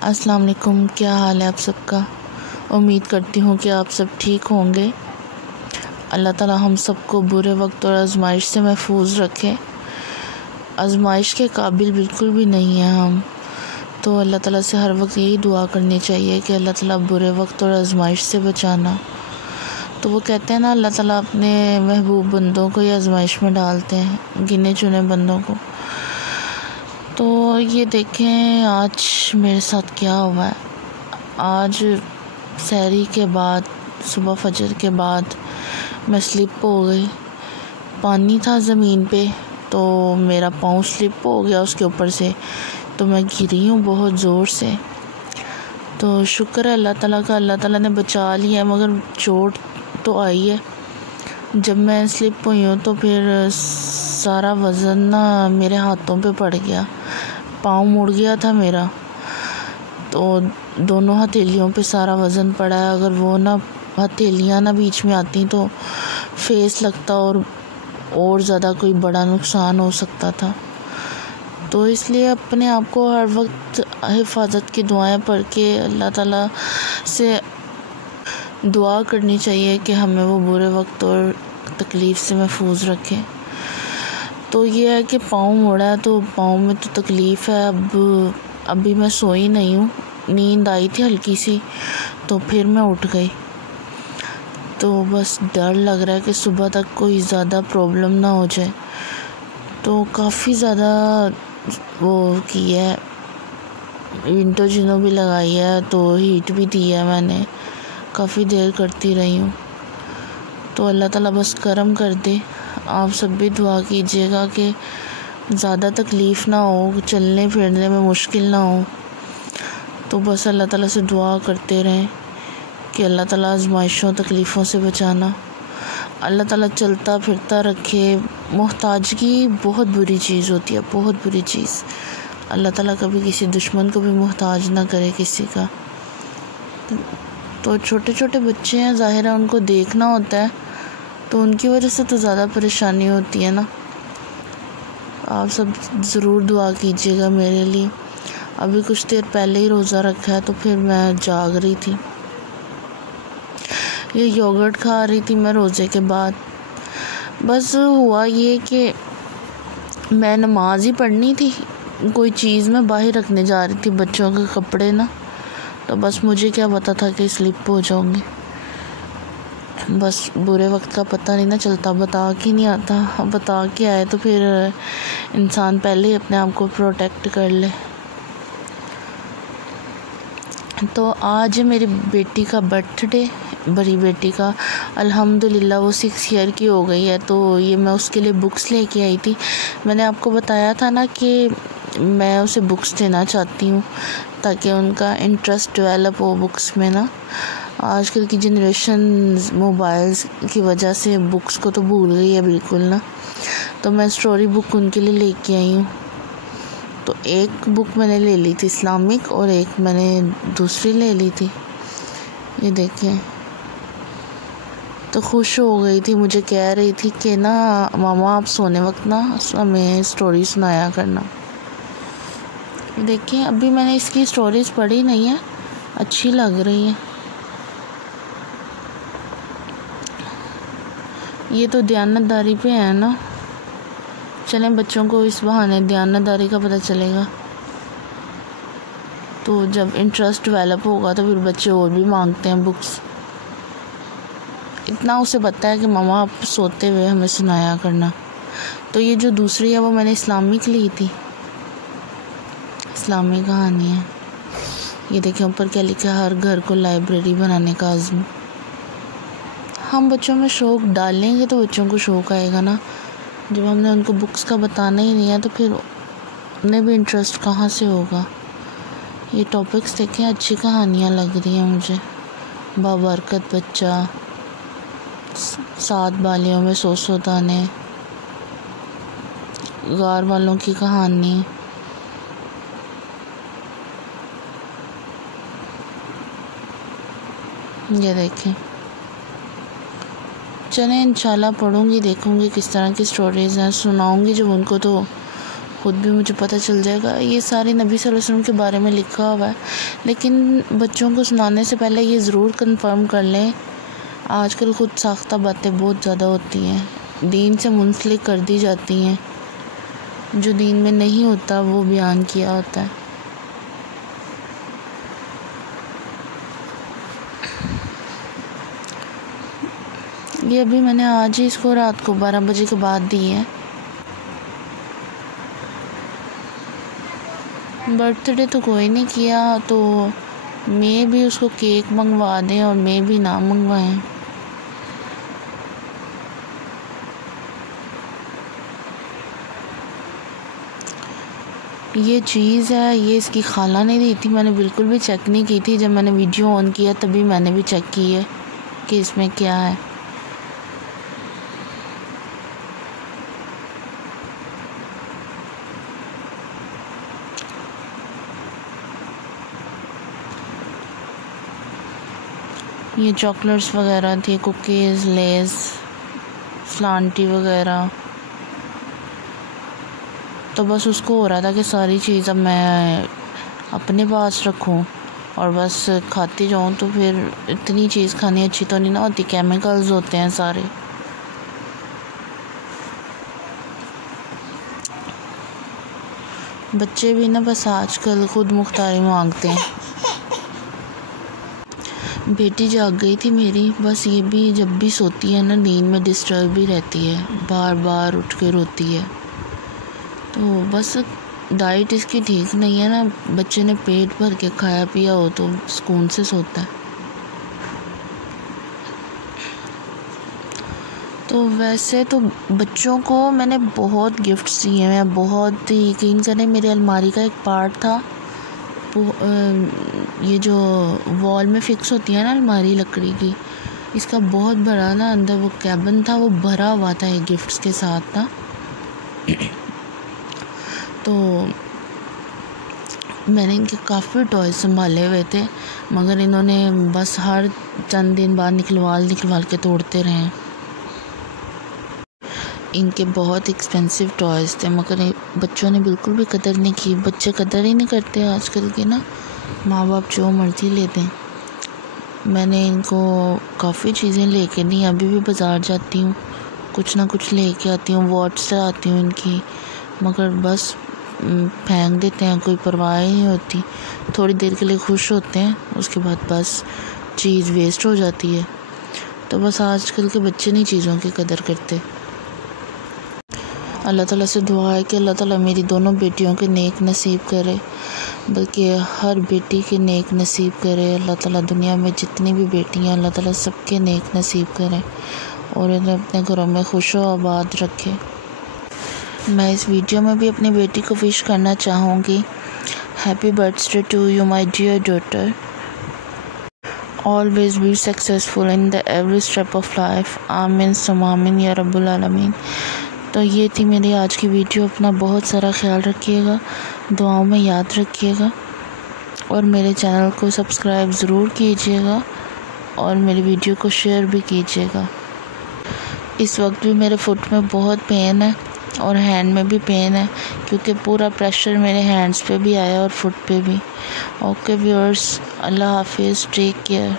अस्सलाम वालेकुम। क्या हाल है आप सबका। उम्मीद करती हूँ कि आप सब ठीक होंगे। अल्लाह ताला हम सबको बुरे वक्त और आजमाइश से महफूज रखे। आजमाइश के काबिल बिल्कुल भी नहीं है हम, तो अल्लाह ताला से हर वक्त यही दुआ करनी चाहिए कि अल्लाह ताला बुरे वक्त और आजमाइश से बचाना। तो वो कहते हैं ना, अल्लाह ताला अपने महबूब बंदों को ही आजमाइश में डालते हैं, गिने चुने बंदों को। तो ये देखें आज मेरे साथ क्या हुआ है। आज सहरी के बाद, सुबह फजर के बाद मैं स्लिप हो गई। पानी था ज़मीन पे, तो मेरा पाँव स्लिप हो गया उसके ऊपर से, तो मैं गिरी हूँ बहुत ज़ोर से। तो शुक्र है अल्लाह ताला का, अल्लाह ताला ने बचा लिया, मगर चोट तो आई है। जब मैं स्लिप हुई हूँ तो फिर सारा वज़न ना मेरे हाथों पे पड़ गया, पाँव मुड़ गया था मेरा, तो दोनों हथेलियों पे सारा वज़न पड़ा है। अगर वो ना हथेलियाँ ना बीच में आती तो फेस लगता और ज़्यादा कोई बड़ा नुकसान हो सकता था। तो इसलिए अपने आप को हर वक्त हिफाजत की दुआएं पढ़ के अल्लाह ताला से दुआ करनी चाहिए कि हमें वो बुरे वक्त और तकलीफ़ से महफूज रखे। तो ये है कि पाँव मुड़ा है, तो पाँव में तो तकलीफ़ है। अभी मैं सोई नहीं हूँ, नींद आई थी हल्की सी, तो फिर मैं उठ गई। तो बस डर लग रहा है कि सुबह तक कोई ज़्यादा प्रॉब्लम ना हो जाए। तो काफ़ी ज़्यादा वो की है, विंडो जिनो भी लगाई है, तो हीट भी दी है मैंने, काफ़ी देर करती रही हूँ। तो अल्लाह ताला बस करम कर दे। आप सब भी दुआ कीजिएगा कि ज़्यादा तकलीफ़ ना हो, चलने फिरने में मुश्किल ना हो। तो बस अल्लाह ताला से दुआ करते रहें कि अल्लाह ताला आज़माइशों तकलीफ़ों से बचाना। अल्लाह ताला चलता फिरता रखे। मोहताजगी बहुत बुरी चीज़ होती है, बहुत बुरी चीज़। अल्लाह ताला कभी किसी दुश्मन को भी मोहताज ना करे किसी का। तो छोटे छोटे बच्चे हैं, ज़ाहिर है उनको देखना होता है, तो उनकी वजह से तो ज़्यादा परेशानी होती है ना। आप सब ज़रूर दुआ कीजिएगा मेरे लिए। अभी कुछ देर पहले ही रोज़ा रखा है, तो फिर मैं जाग रही थी, ये योगर्ट खा रही थी मैं रोज़े के बाद। बस हुआ ये कि मैं नमाज ही पढ़नी थी, कोई चीज़ मैं बाहर रखने जा रही थी, बच्चों के कपड़े ना, तो बस मुझे क्या पता था कि स्लिप हो जाऊंगी। बस बुरे वक्त का पता नहीं ना चलता, बता के नहीं आता, बता के आए तो फिर इंसान पहले ही अपने आप को प्रोटेक्ट कर ले। तो आज है मेरी बेटी का बर्थडे, बड़ी बेटी का। अल्हम्दुलिल्लाह वो 6 ईयर की हो गई है। तो ये मैं उसके लिए बुक्स लेके आई थी। मैंने आपको बताया था ना कि मैं उसे बुक्स देना चाहती हूँ ताकि उनका इंटरेस्ट डेवलप हो बुक्स में ना। आजकल की जनरेशन मोबाइल्स की वजह से बुक्स को तो भूल गई है बिल्कुल ना। तो मैं स्टोरी बुक उनके लिए लेके आई हूँ। तो एक बुक मैंने ले ली थी इस्लामिक, और एक मैंने दूसरी ले ली थी, ये देखें। तो खुश हो गई थी, मुझे कह रही थी कि ना मामा आप सोने वक्त ना हमें स्टोरी सुनाया करना। देखिए अभी मैंने इसकी स्टोरीज़ पढ़ी नहीं है, अच्छी लग रही है। ये तो दयानतदारी पे है ना, चलें बच्चों को इस बहाने दयानतदारी का पता चलेगा। तो जब इंटरेस्ट डेवलप होगा तो फिर बच्चे और भी मांगते हैं बुक्स। इतना उसे पता है कि मामा आप सोते हुए हमें सुनाया करना। तो ये जो दूसरी है वो मैंने इस्लामिक ली थी, इस्लामी कहानी है। ये देखें ऊपर क्या लिखा है, हर घर को लाइब्रेरी बनाने का आज़म। हम बच्चों में शौक़ डालेंगे तो बच्चों को शौक़ आएगा ना। जब हमने उनको बुक्स का बताना ही नहीं है तो फिर उन्हें भी इंटरेस्ट कहाँ से होगा। ये टॉपिक्स देखें, अच्छी कहानियाँ लग रही हैं मुझे। बाबरकत बच्चा, 7 बालियों में 100 दाने, गार वालों की कहानी। ये देखें, चलें इंशाल्लाह पढ़ूंगी, देखूंगी किस तरह की स्टोरीज़ हैं, सुनाऊंगी जब उनको तो खुद भी मुझे पता चल जाएगा। ये सारी नबी सल्लल्लाहु अलैहि वसल्लम के बारे में लिखा हुआ है, लेकिन बच्चों को सुनाने से पहले ये ज़रूर कंफर्म कर लें। आजकल खुद साख्ता बातें बहुत ज़्यादा होती हैं, दीन से मुंसलिक कर दी जाती हैं, जो दीन में नहीं होता वो बयान किया होता है। ये अभी मैंने आज ही इसको रात को 12 बजे के बाद दी है। बर्थडे तो कोई नहीं किया, तो मैं भी उसको केक मंगवा दें और मैं भी ना मंगवाएं। ये चीज़ है, ये इसकी खाला नहीं दी थी, मैंने बिल्कुल भी चेक नहीं की थी। जब मैंने वीडियो ऑन किया तभी मैंने भी चेक की है कि इसमें क्या है। ये चॉकलेट्स वगैरह थी, कुकीज़, लेस, फ्लांटी वगैरह। तो बस उसको हो रहा था कि सारी चीज़ अब मैं अपने पास रखूं और बस खाती जाऊं, तो फिर इतनी चीज़ खानी अच्छी तो नहीं ना होती, केमिकल्स होते हैं सारे। बच्चे भी ना बस आजकल खुद मुख्तारी मांगते हैं। बेटी जाग गई थी मेरी, बस ये भी जब भी सोती है ना नींद में डिस्टर्ब ही रहती है, बार बार उठ के रोती है। तो बस डाइट इसकी ठीक नहीं है ना, बच्चे ने पेट भर के खाया पिया हो तो सुकून से सोता है। तो वैसे तो बच्चों को मैंने बहुत गिफ्ट्स दिए हैं, बहुत। यकीन करें मेरी अलमारी का एक पार्ट था, ये जो वॉल में फिक्स होती है ना अलमारी लकड़ी की, इसका बहुत बड़ा ना अंदर वो कैबिन था, वो भरा हुआ था ये गिफ्ट्स के साथ ना। तो मैंने इनके काफ़ी टॉय संभाले हुए थे, मगर इन्होंने बस हर चंद दिन बाद निकलवाल के तोड़ते रहे। इनके बहुत एक्सपेंसिव टॉयज़ थे, मगर बच्चों ने बिल्कुल भी कदर नहीं की। बच्चे कदर ही नहीं करते आजकल के ना, माँ बाप जो मर्ज़ी लेते हैं। मैंने इनको काफ़ी चीज़ें लेके दी, अभी भी बाज़ार जाती हूँ कुछ ना कुछ लेके आती हूँ, वॉच से आती हूँ इनकी, मगर बस फेंक देते हैं, कोई परवाह ही नहीं होती। थोड़ी देर के लिए खुश होते हैं, उसके बाद बस चीज़ वेस्ट हो जाती है। तो बस आजकल के बच्चे नहीं चीज़ों की कदर करते। अल्लाह ताला से दुआ है कि अल्लाह ताला मेरी दोनों बेटियों के नेक नसीब करे, बल्कि हर बेटी के नेक नसीब करे। अल्लाह ताला दुनिया में जितनी भी बेटियां, अल्लाह ताला सबके नेक नसीब करे और इन्हें अपने घरों में खुश व आबाद रखे। मैं इस वीडियो में भी अपनी बेटी को विश करना चाहूँगी, happy birthday to you my dear daughter, always be successful in the every step of life, आमीन सुम्मा आमीन या रब्बुल आलमीन। तो ये थी मेरी आज की वीडियो। अपना बहुत सारा ख्याल रखिएगा, दुआओं में याद रखिएगा और मेरे चैनल को सब्सक्राइब ज़रूर कीजिएगा और मेरी वीडियो को शेयर भी कीजिएगा। इस वक्त भी मेरे फुट में बहुत पेन है और हैंड में भी पेन है, क्योंकि पूरा प्रेशर मेरे हैंड्स पे भी आया और फुट पे भी। ओके व्यूअर्स, अल्लाह हाफिज़, टेक केयर।